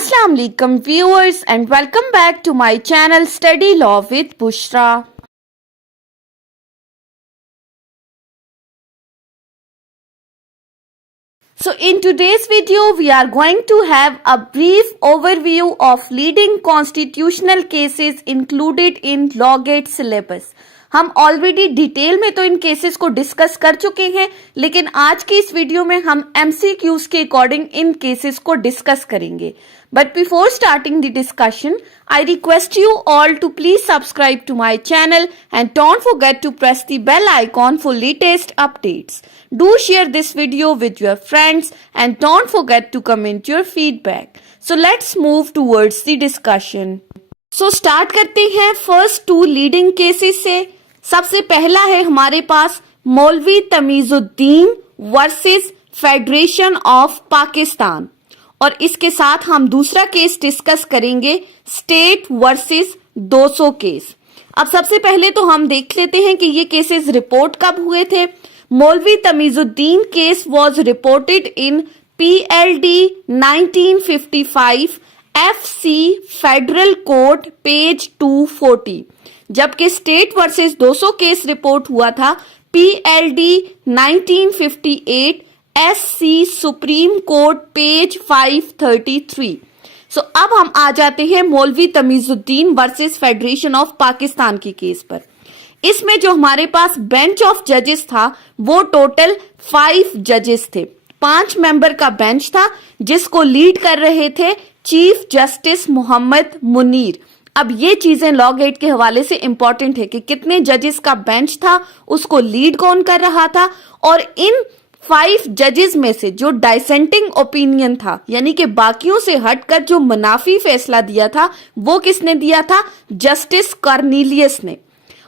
Assalamu alaikum viewers and welcome back to my channel Study Law with Bushra. So in today's video we are going to have a brief overview of leading constitutional cases included in Law Gate syllabus. हम already detail में तो इन cases को discuss कर चुके हैं, लेकिन आज की इस वीडियो में हम MCQs के अकॉर्डिंग इन केसेस को डिस्कस करेंगे. But before starting the discussion, I request you all to please subscribe to my channel and don't forget to press the bell icon for latest updates. Do share this video with your friends and don't forget to comment your feedback. So let's move towards the discussion. So start करते हैं first to leading cases से. सबसे पहला है हमारे पास मौलवी Tamizuddin versus federation of Pakistan, और इसके साथ हम दूसरा केस डिस्कस करेंगे स्टेट वर्सेस 200 केस. अब सबसे पहले तो हम देख लेते हैं कि ये केसेस रिपोर्ट कब हुए थे. मौलवी Tamizuddin case was reported in PLD 1955 FC federal court page 240, जबकि स्टेट वर्सेस 200 केस रिपोर्ट हुआ था PLD 1958 SC supreme court page 533. सो अब हम आ जाते हैं मौलवी Tamizuddin versus federation of Pakistan की केस पर. इसमें जो हमारे पास बेंच ऑफ जजेस था वो टोटल 5 जजेस थे. 5 मेंबर का बेंच था जिसको लीड कर रहे थे चीफ जस्टिस मोहम्मद मुनीर. अब ये चीजें लॉ गेट के हवाले से इंपॉर्टेंट है कि कितने जजेस का बेंच था, उसको लीड कौन कर रहा था, और इन 5 जजेस में से जो डाइसेंटिंग ओपिनियन था, यानी कि बाकियों से हटकर जो मुनाफी फैसला दिया था, वो किसने दिया था? जस्टिस कॉर्नेलियस ने.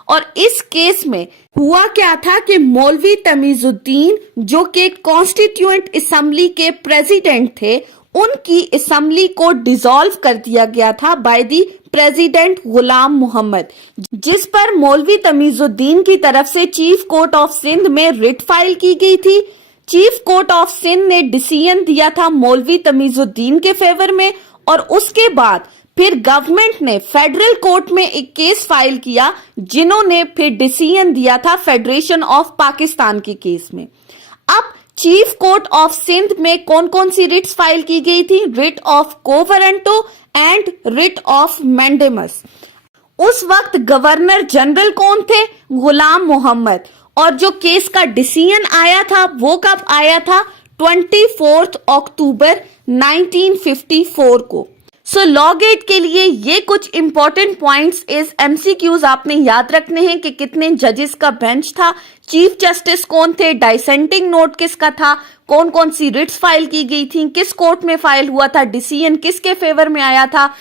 और इस केस में हुआ क्या था कि मौलवी तमीजुद्दीन जो कि कॉन्स्टिट्यूएंट असेंबली के प्रेसिडेंट थे, उनकी असेंबली को डिसॉल्व कर दिया गया था बाय दी प्रेसिडेंट गुलाम मोहम्मद, जिस पर मौलवी तमीजुद्दीन की तरफ से चीफ कोर्ट ऑफ सिंध में रिट फाइल की गई थी. चीफ कोर्ट ऑफ सिंध ने डिसीजन दिया था मौलवी तमीजुद्दीन के फेवर में, और उसके बाद फिर गवर्नमेंट ने फेडरल कोर्ट में एक केस फाइल किया, जिन्होंने फिर डिसीजन दिया था फेडरेशन ऑफ पाकिस्तान के केस में. अब चीफ कोर्ट ऑफ सिंध में कौन कौन सी रिट्स फाइल की गई थी? Writ of quo warranto and writ of mandamus. उस वक्त गवर्नर जनरल कौन थे? गुलाम मोहम्मद. और जो केस का डिसीजन आया था वो कब आया था? 24 अक्टूबर 1954 को. सो लॉ गेट के लिए ये कुछ इंपॉर्टेंट पॉइंट्स इस MCQs आपने याद रखने हैं कि कितने जजेस का बेंच था, चीफ जस्टिस कौन थे, डाइसेंटिंग नोट किसका था, कौन कौन सी रिट्स फाइल की गई थी, किस कोर्ट में फाइल हुआ था, डिसीजन किसके फेवर में आया था,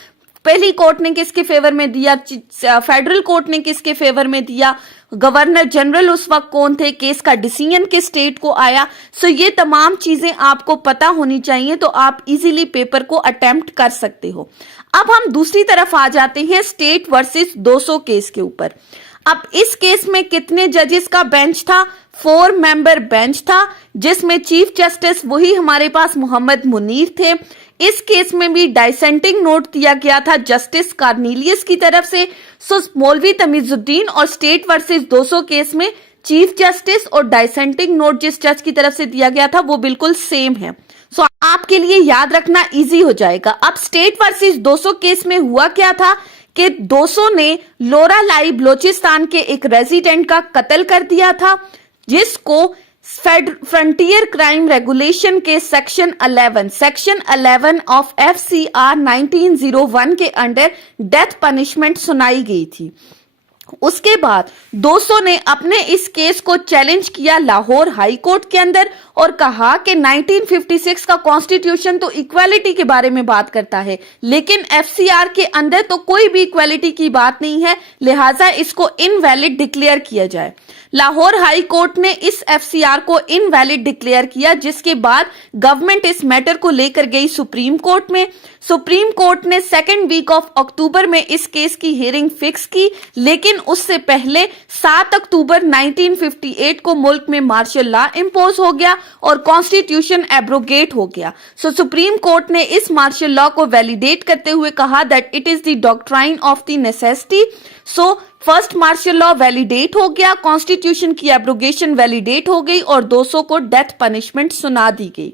पहली कोर्ट ने किसके फेवर में दिया, फेडरल कोर्ट ने किसके फेवर में दिया, गवर्नर जनरल उस वक्त कौन थे, केस का डिसीजन किस स्टेट को आया. सो ये तमाम चीजें आपको पता होनी चाहिए, तो आप इजीली पेपर को अटेम्प्ट कर सकते हो. अब हम दूसरी तरफ आ जाते हैं स्टेट वर्सेस 200 केस के ऊपर. अब इस केस में कितने जजेस का बेंच था? 4 मेंबर बेंच था, जिसमें चीफ जस्टिस वही हमारे पास मोहम्मद मुनीर थे. इस केस में भी डाइसेंटिंग नोट दिया गया था जस्टिस कॉर्नेलियस की तरफ से. सो मौलवी तमीजुद्दीन और स्टेट वर्सेस 200 केस में चीफ जस्टिस और डाइसेंटिंग नोट जिस जज की तरफ से दिया गया था वो बिल्कुल सेम है. सो आपके लिए याद रखना इजी हो जाएगा. अब स्टेट वर्सेस 200 केस में हुआ क्या था कि 200 ने लोरा लाई बलोचिस्तान के एक रेजिडेंट का कत्ल कर दिया था, जिसको फ्रंटियर क्राइम रेगुलेशन के सेक्शन 11 ऑफ FCR 1901 के अंडर डेथ पनिशमेंट सुनाई गई थी. उसके बाद 200 ने अपने इस केस को चैलेंज किया लाहौर हाई कोर्ट के अंदर और कहा कि 1956 का कॉन्स्टिट्यूशन तो इक्वालिटी के बारे में बात करता है, लेकिन FCR के अंदर तो कोई भी इक्वालिटी की बात नहीं है, लिहाजा इसको इनवैलिड डिक्लेयर किया जाए. लाहौर हाई कोर्ट ने इस FCR को इनवैलिड डिक्लेयर किया, जिसके बाद गवर्नमेंट इस मैटर को लेकर गई सुप्रीम कोर्ट में. सुप्रीम कोर्ट ने 2 वीक ऑफ अक्टूबर में इस केस की हियरिंग फिक्स की, लेकिन उससे पहले 7 अक्टूबर 1958 को मुल्क में मार्शल लॉ इम्पोज हो गया और कॉन्स्टिट्यूशन एब्रोगेट हो गया। सो सुप्रीम कोर्ट ने इस मार्शल लॉ को वैलिडेट करते हुए कहा that it is the doctrine of the necessity. So first martial law validate हो गया, कॉन्स्टिट्यूशन की एब्रोगेशन वैलिडेट हो गई और 200 को डेथ पनिशमेंट सुना दी गई।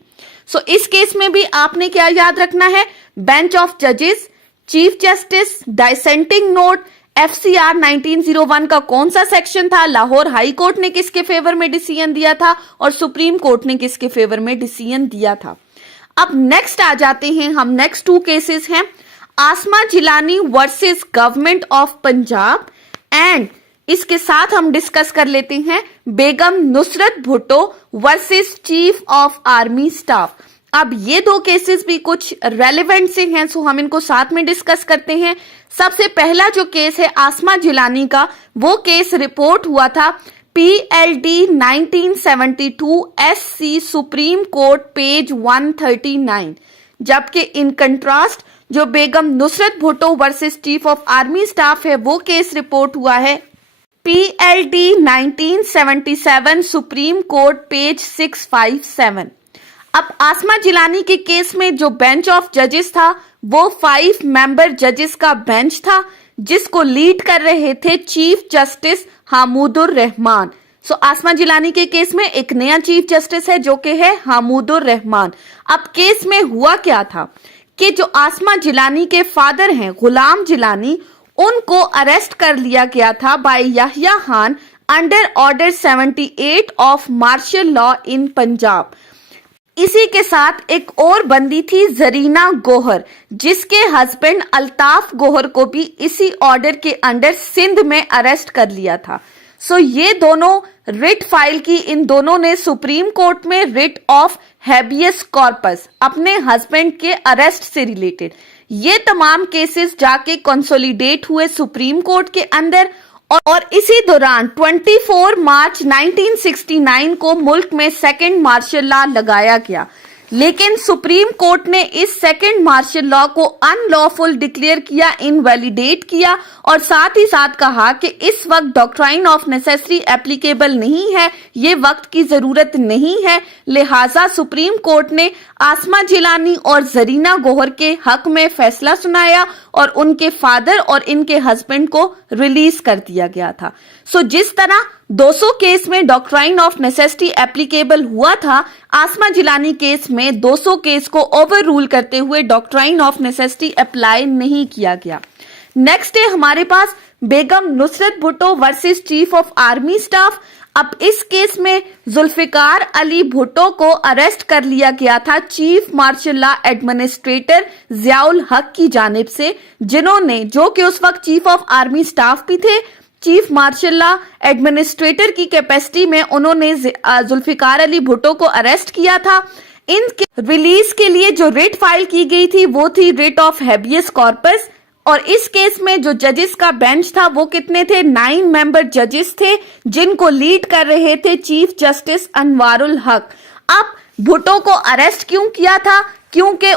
सो इस केस में भी आपने क्या याद रखना है, बेंच ऑफ जजेस, चीफ जस्टिस, डाइसेंटिंग नोट, FCR 1901 का कौन सा सेक्शन था, लाहौर हाई कोर्ट ने किसके फेवर में डिसीजन दिया था और सुप्रीम कोर्ट ने किसके फेवर में डिसीजन दिया था। अब नेक्स्ट आ जाते हैं हम, नेक्स्ट 2 केसेस हैं Asma Jilani versus government of Punjab and इसके साथ हम डिस्कस कर लेते हैं Begum Nusrat Bhutto versus chief of army staff. अब ये 2 केसेस भी कुछ रेलेवेंट से हैं, सो हम इनको साथ में डिस्कस करते हैं। सबसे पहला जो केस है आसमा जिलानी का, वो केस रिपोर्ट हुआ था PLD 1972 SC supreme court page 139, जबकि इन कंट्रास्ट जो Begum Nusrat Bhutto versus chief of army staff है वो केस रिपोर्ट हुआ है PLD 1977 सुप्रीम कोर्ट पेज 657। अब आसमा जिलानी के केस में जो बेंच ऑफ जजेस था वो 5 मेंबर जजेस का बेंच था जिसको लीड कर रहे थे चीफ जस्टिस हामुदुर रहमान। सो आसमा जिलानी के केस में एक नया चीफ जस्टिस है जो कि है हामुदुर रहमान। अब केस में हुआ क्या था कि जो आसमा जिलानी के फादर हैं गुलाम जिलानी, उनको अरेस्ट कर लिया गया था by Yahya Khan under order 78 of martial law in Punjab. इसी के साथ एक और बंदी थी जरीना गोहर, जिसके हस्बैंड अल्ताफ गोहर को भी इसी ऑर्डर के अंडर सिंध में अरेस्ट कर लिया था। सो ये दोनों रिट फाइल की, इन दोनों ने सुप्रीम कोर्ट में रिट ऑफ हैबियस कॉर्पस अपने हस्बैंड के अरेस्ट से रिलेटेड। ये तमाम केसेस जाके कंसोलिडेट हुए सुप्रीम कोर्ट के अंदर और इसी दौरान 24 मार्च 1969 को मुल्क में सेकंड मार्शल लॉ लगाया गया। लेकिन सुप्रीम कोर्ट ने इस सेकंड मार्शल लॉ को अनलॉफुल डिक्लेयर किया, इनवैलिडेट किया और साथ ही साथ कहा कि इस वक्त डॉक्ट्राइन ऑफ नेसेसिटी एप्लीकेबल नहीं है, ये वक्त की जरूरत नहीं है। लिहाजा सुप्रीम कोर्ट ने आसमा जिलानी और जरीना गोहर के हक में फैसला सुनाया और उनके फादर और इनके हस्बैंड को रिलीज कर दिया गया था। सो जिस तरह 200 केस में डॉक्ट्राइन ऑफ नेसेसिटी एप्लीकेबल हुआ था, आसमा जिलानी केस में 200 केस को ओवर रूल करते हुए डॉक्ट्राइन ऑफ नेसेसिटी अप्लाई नहीं किया गया। नेक्स्ट है हमारे पास Begum Nusrat Bhutto versus chief of army staff. अब इस केस में जुल्फिकार अली भुट्टो को अरेस्ट कर लिया गया था chief marshal law administrator Ziaul हक की जानिब से, जिन्होंने, जो कि उस वक्त चीफ ऑफ आर्मी स्टाफ भी थे, चीफ मार्शल लॉ एडमिनिस्ट्रेटर की कैपेसिटी में उन्होंने जुल्फिकार अली भुट्टो को अरेस्ट किया था। इनके रिलीज के लिए जो रिट फाइल की गई थी वो थी रिट ऑफ हैबियस कॉर्पस और इस केस में जो जजेस का बेंच था वो कितने थे, 9 मेंबर जजेस थे जिनको लीड कर रहे थे चीफ जस्टिस अनवारुल हक। अब भुट्टो को अरेस्ट क्यों किया था? क्योंकि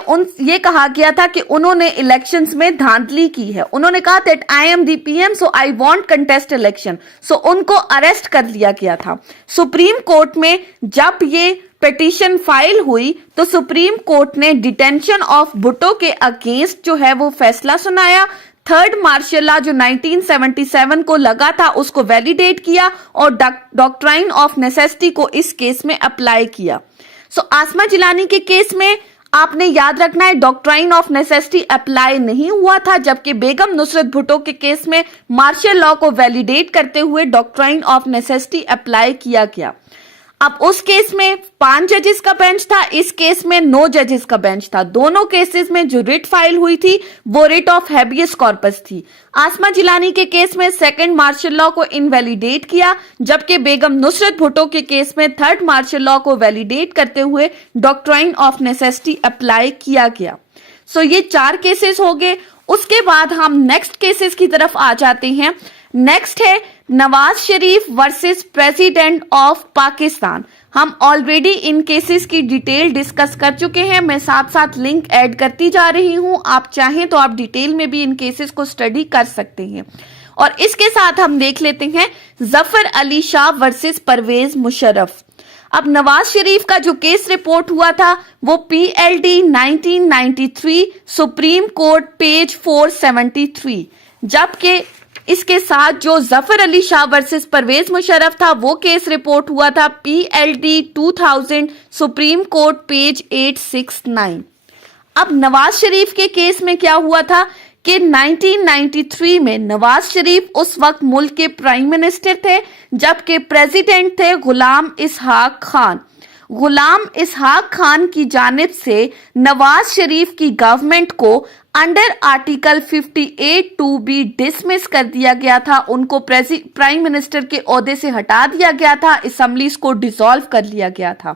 ये कहा गया था कि उन्होंने इलेक्शंस में धांधली की है। उन्होंने कहा that I am the PM so I want contest election, so उनको अरेस्ट कर लिया गया था। सुप्रीम कोर्ट में जब ये पिटीशन फाइल हुई तो सुप्रीम कोर्ट ने डिटेंशन ऑफ भुट्टो के अगेंस्ट जो है वो फैसला सुनाया। थर्ड मार्शल लॉ जो 1977 को लगा था उसको वैलिडेट किया और डॉक्ट्राइन ऑफ नेसेसिटी को इस केस में अप्लाई किया। सो आसमा जिलानी के केस में आपने याद रखना है डॉक्ट्राइन ऑफ नेसेसिटी अप्लाई नहीं हुआ था, जबकि बेगम नुसरत भुट्टो के केस में मार्शल लॉ को वैलिडेट करते हुए डॉक्ट्राइन ऑफ नेसेसिटी अप्लाई किया गया। अब उस केस में 5 जजेस का बेंच था, इस केस में 9 जजेस का बेंच था। दोनों केसेस में जो रिट फाइल हुई थी वो रिट ऑफ हैबियस कॉर्पस थी। आसमा जिलानी के केस में सेकंड मार्शल लॉ को इनवैलिडेट किया, जबकि बेगम नुसरत भुट्टो के केस में थर्ड मार्शल लॉ को वैलिडेट करते हुए डॉक्ट्राइन ऑफ नेसेसिटी अप्लाई किया गया। सो ये 4 केसेस हो गए। उसके बाद हम नेक्स्ट केसेस की तरफ आ जाते हैं। नेक्स्ट है Nawaz Sharif versus president of Pakistan. हम ऑलरेडी इन केसेस की डिटेल डिस्कस कर चुके हैं, मैं साथ साथ लिंक ऐड करती जा रही हूं। आप चाहें तो आप डिटेल में भी इन केसेस को स्टडी कर सकते हैं। और इसके साथ हम देख लेते हैं जफर अली शाह वर्सेस परवेज मुशर्रफ। अब नवाज शरीफ का जो केस रिपोर्ट हुआ था वो PLD 1993 सुप्रीम कोर्ट पेज 473, जबकि इसके साथ जो जफर अली शाह वर्सेस परवेज मुशर्रफ था वो केस रिपोर्ट हुआ था PLD 2000 सुप्रीम कोर्ट पेज 869। अब नवाज शरीफ के केस में क्या हुआ था कि 1993 में नवाज शरीफ उस वक्त मुल्क के प्राइम मिनिस्टर थे, जबकि प्रेसिडेंट थे गुलाम इसहाक खान। गुलाम इसहाक खान की जानिब से नवाज शरीफ की गवर्नमेंट को अंडर आर्टिकल 58(2)B डिसमिस कर दिया गया था। उनको प्राइम मिनिस्टर के ओहदे से हटा दिया गया था, असेंबलीज को डिसॉल्व कर लिया गया था।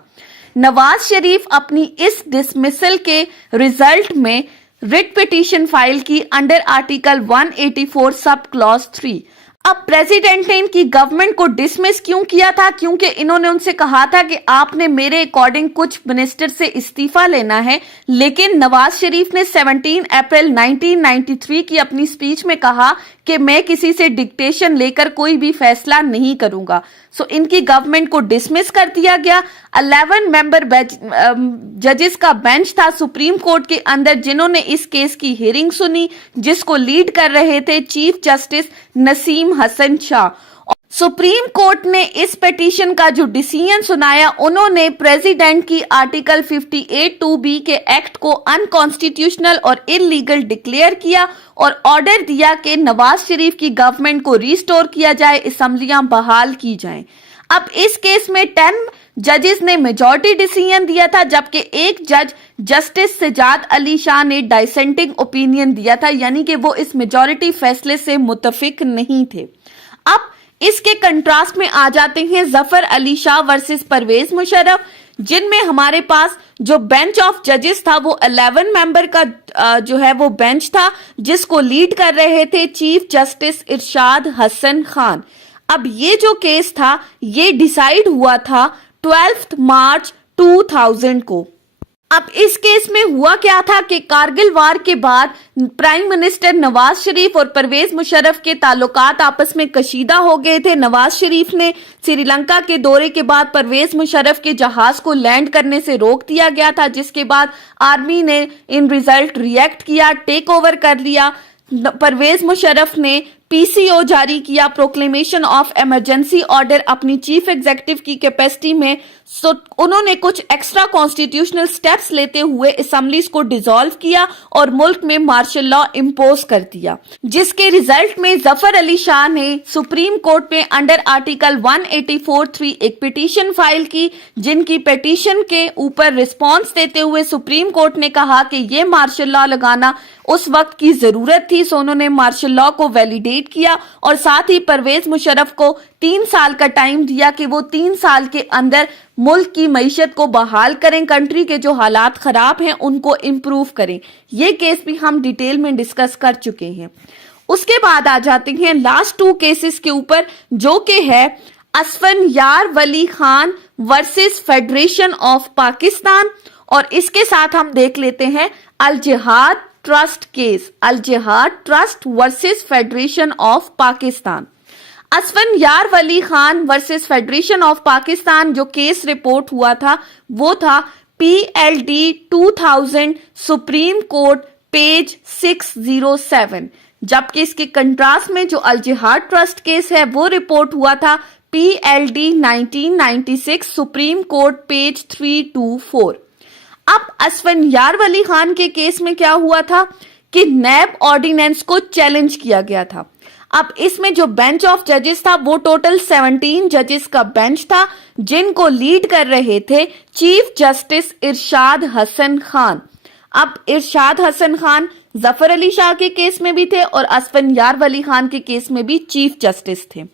नवाज शरीफ अपनी इस डिसमिसल के रिजल्ट में रिट पिटीशन फाइल की अंडर आर्टिकल 184 सब क्लॉज 3। अब प्रेसिडेंट ने इनकी गवर्नमेंट को डिसमिस क्यों किया था? क्योंकि इन्होंने उनसे कहा था कि आपने मेरे अकॉर्डिंग कुछ मिनिस्टर से इस्तीफा लेना है, लेकिन नवाज शरीफ ने 17 अप्रैल 1993 की अपनी स्पीच में कहा कि मैं किसी से डिक्टेशन लेकर कोई भी फैसला नहीं करूंगा। सो इनकी गवर्नमेंट को डिसमिस कर दिया गया। 11 मेंबर जजेस का बेंच था सुप्रीम कोर्ट के अंदर, जिन्होंने इस केस की हियरिंग सुनी, जिसको लीड कर रहे थे chief justice Nasim Hasan Shah. Supreme court ने इस पिटीशन का जो डिसीजन सुनाया, उन्होंने प्रेसिडेंट की आर्टिकल 58(2)B के एक्ट को अनकॉन्स्टिट्यूशनल और इलीगल डिक्लेयर किया और ऑर्डर दिया कि नवाज शरीफ की गवर्नमेंट को रिस्टोर किया जाए, असेंबलियां बहाल की जाएं। अब इस केस में 10 जजेस ने मेजॉरिटी डिसीजन दिया था, जबकि एक जज जस्टिस सजाद अली शाह ने डाइसेंटिंग ओपिनियन दिया था, यानी कि वो इस मेजॉरिटी फैसले से मुत्तफिक नहीं थे। अब इसके कंट्रास्ट में आ जाते हैं जफर अली शाह वर्सेस परवेज मुशर्रफ, जिनमें हमारे पास जो बेंच ऑफ जजेस था वो 11 मेंबर का जो है वो बेंच था, जिसको लीड कर रहे थे चीफ जस्टिस इरशाद हसन खान। अब ये जो केस था ये डिसाइड हुआ था 12 मार्च 2000 को। अब इस केस में हुआ क्या था कि कारगिल वार के बाद प्राइम मिनिस्टर नवाज शरीफ और परवेज मुशर्रफ के ताल्लुकात आपस में कशीदा हो गए थे। नवाज शरीफ ने श्रीलंका के दौरे के बाद परवेज मुशर्रफ के जहाज को लैंड करने से रोक दिया गया था, जिसके बाद आर्मी ने इन रिजल्ट रिएक्ट किया, टेक ओवर कर लिया। परवेज मुशर्रफ ने PCO जारी किया, प्रोक्लेमेशन ऑफ इमरजेंसी ऑर्डर, अपनी चीफ एग्जीक्यूटिव की कैपेसिटी में। उन्होंने कुछ एक्स्ट्रा कॉन्स्टिट्यूशनल स्टेप्स लेते हुए असेंबलीज को डिसॉल्व किया और मुल्क में मार्शल लॉ इम्पोज कर दिया, जिसके रिजल्ट में जफर अली शाह ने सुप्रीम कोर्ट में अंडर आर्टिकल 184(3) एक पिटीशन फाइल की, जिनकी पिटीशन के ऊपर रिस्पॉन्स देते हुए सुप्रीम कोर्ट ने कहा कि ये मार्शल लॉ लगाना उस वक्त की जरूरत थी। सो उन्होंने मार्शल लॉ को वैलिडेट किया और साथ ही परवेज मुशर्रफ को 3 साल का टाइम दिया कि वो 3 साल के अंदर मुल्क की मईशत को बहाल करें, कंट्री के जो हालात खराब हैं उनको इम्प्रूव करें। ये केस भी हम डिटेल में डिस्कस कर चुके हैं। उसके बाद आ जाते हैं लास्ट 2 केसेस के ऊपर, जो कि है Asfandyar Wali Khan versus federation of Pakistan, और इसके साथ हम देख लेते हैं अल Jihad trust case, Al Jihad trust versus federation of Pakistan. Asfandyar Wali Khan versus federation of Pakistan जो केस रिपोर्ट हुआ था वो था PLD 2000 सुप्रीम कोर्ट पेज 607, जबकि इसके कंट्रास्ट में जो अल जिहाद ट्रस्ट केस है वो रिपोर्ट हुआ था PLD 1996 सुप्रीम कोर्ट पेज 324। अब असफनयार वली खान के केस में क्या हुआ था कि नैब ऑर्डिनेंस को चैलेंज किया गया था। अब इसमें जो बेंच ऑफ जजेस था वो टोटल 17 जजेस का बेंच था, जिनको लीड कर रहे थे चीफ जस्टिस इरशाद हसन खान। अब इरशाद हसन खान जफर अली शाह के केस में भी थे और असफनयार वली खान के केस में भी चीफ जस्टिस थे।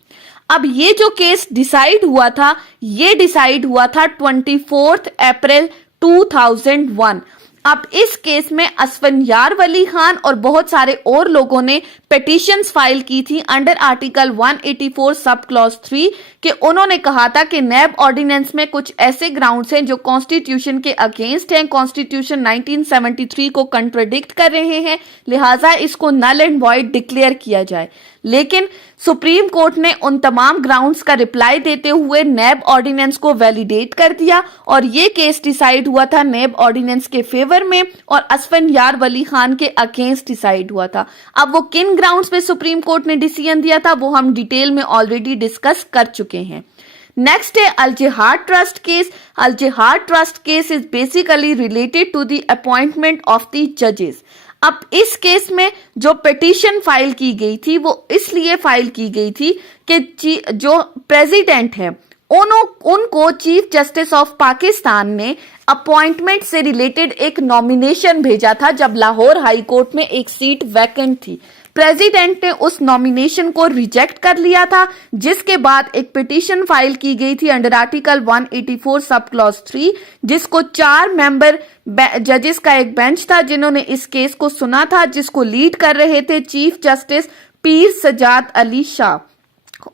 अब ये जो केस डिसाइड हुआ था ये डिसाइड हुआ था 24 अप्रैल 2001। अब इस केस में असफंयार वली खान और बहुत सारे और लोगों ने पिटीशंस फाइल की थी अंडर आर्टिकल 184 सब क्लॉज 3 कि उन्होंने कहा था कि नैब ऑर्डिनेंस में कुछ ऐसे ग्राउंड्स हैं जो कॉन्स्टिट्यूशन के अगेंस्ट हैं, कॉन्स्टिट्यूशन 1973 को कंट्राडिक्ट कर रहे हैं, लिहाजा इसको नल एंड वॉइड डिक्लेयर किया जाए। लेकिन सुप्रीम कोर्ट ने उन तमाम ग्राउंड्स का रिप्लाई देते हुए नैब ऑर्डिनेंस को वैलिडेट कर दिया और ये केस डिसाइड हुआ था नैब ऑर्डिनेंस के फेवर में और असफंयार वली खान के अगेंस्ट डिसाइड हुआ था। अब वो किन ग्राउंड्स पे सुप्रीम कोर्ट ने डिसीजन दिया था वो हम डिटेल में ऑलरेडी डिस्कस कर चुके हैं। नेक्स्ट है अल Jihad trust case. Al Jihad trust case is basically related to the appointment of the जजेस। अब इस केस में जो पिटीशन फाइल की गई थी वो इसलिए फाइल की गई थी कि जो प्रेसिडेंट है उनको चीफ जस्टिस ऑफ पाकिस्तान ने अपॉइंटमेंट से रिलेटेड एक नॉमिनेशन भेजा था जब लाहौर हाई कोर्ट में एक सीट वैकेंट थी। प्रेसिडेंट ने उस नॉमिनेशन को रिजेक्ट कर लिया था, जिसके बाद एक पिटीशन फाइल की गई थी अंडर आर्टिकल 184 सब क्लॉज 3, जिसको 4 मेंबर जजेस का एक बेंच था जिन्होंने इस केस को सुना था, जिसको लीड कर रहे थे चीफ जस्टिस पीर सजाद अली शाह।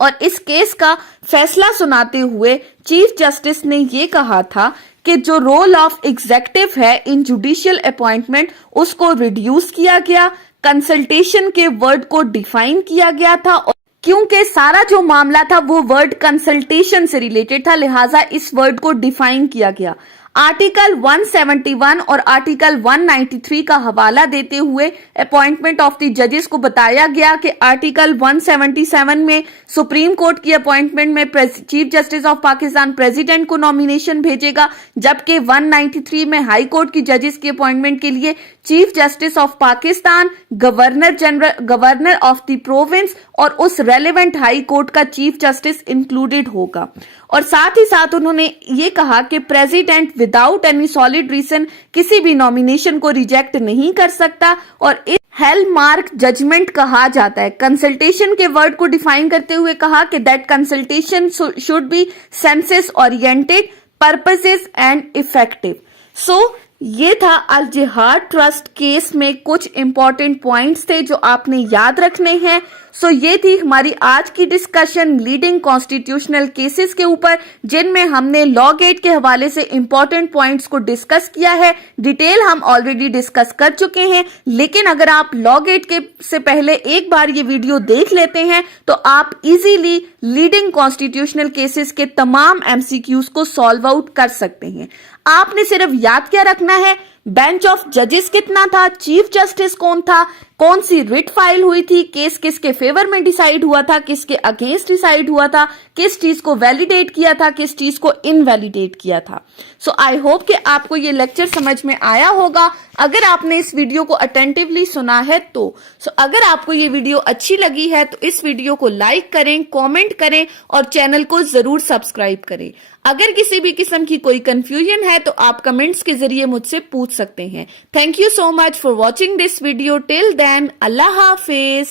और इस केस का फैसला सुनाते हुए चीफ जस्टिस ने ये कहा था कि जो रोल ऑफ एग्जीक्यूटिव है इन जुडिशियल अपॉइंटमेंट उसको रिड्यूस किया गया, कंसल्टेशन के वर्ड को डिफाइन किया गया था और क्योंकि सारा जो मामला था वो वर्ड कंसल्टेशन से रिलेटेड था, लिहाजा इस वर्ड को डिफाइन किया गया। आर्टिकल 171 और आर्टिकल 193 का हवाला देते हुए अपॉइंटमेंट ऑफ द जजेस को बताया गया कि आर्टिकल 177 में सुप्रीम कोर्ट की अपॉइंटमेंट में chief justice of Pakistan president को नॉमिनेशन भेजेगा, जबकि 193 में हाई कोर्ट की जजेस की अपॉइंटमेंट के लिए chief justice of Pakistan, governor of the province और उस रेलेवेंट हाई कोर्ट का चीफ जस्टिस इंक्लूडेड होगा। और साथ ही साथ उन्होंने ये कहा कि president without any solid reason किसी भी नॉमिनेशन को रिजेक्ट नहीं कर सकता और इस हेलमार्क जजमेंट कहा जाता है। कंसल्टेशन के वर्ड को डिफाइन करते हुए कहा कि that consultation should be consensus oriented, purposive and effective. So ये था अल जिहाद ट्रस्ट केस में कुछ इंपॉर्टेंट पॉइंट्स थे जो आपने याद रखने हैं। सो ये थी हमारी आज की डिस्कशन लीडिंग कॉन्स्टिट्यूशनल केसेस के ऊपर, जिनमें हमने लॉ गेट के हवाले से इंपॉर्टेंट पॉइंट्स को डिस्कस किया है। डिटेल हम ऑलरेडी डिस्कस कर चुके हैं, लेकिन अगर आप लॉ गेट के से पहले एक बार ये वीडियो देख लेते हैं तो आप इजीली लीडिंग कॉन्स्टिट्यूशनल केसेस के तमाम एमसीक्यूज को सॉल्व आउट कर सकते हैं। आपने सिर्फ याद क्या रखना है, बेंच ऑफ जजेस कितना था, चीफ जस्टिस कौन था, कौन सी रिट फाइल हुई थी, केस किसके फेवर में डिसाइड हुआ था, किसके अगेंस्ट डिसाइड हुआ था, किस चीज को वैलिडेट किया था, किस चीज को इनवैलिडेट किया था। सो आई होप कि आपको ये लेक्चर समझ में आया होगा। अगर आपने इस वीडियो को अटेंटिवली सुना है तो अगर आपको ये वीडियो अच्छी लगी है तो इस वीडियो को लाइक करें, कमेंट करें और चैनल को जरूर सब्सक्राइब करें। अगर किसी भी किस्म की कोई कंफ्यूजन है तो आप कमेंट्स के जरिए मुझसे पूछ सकते हैं। Thank you so much for watching this video till then, अल्लाह हाफिज।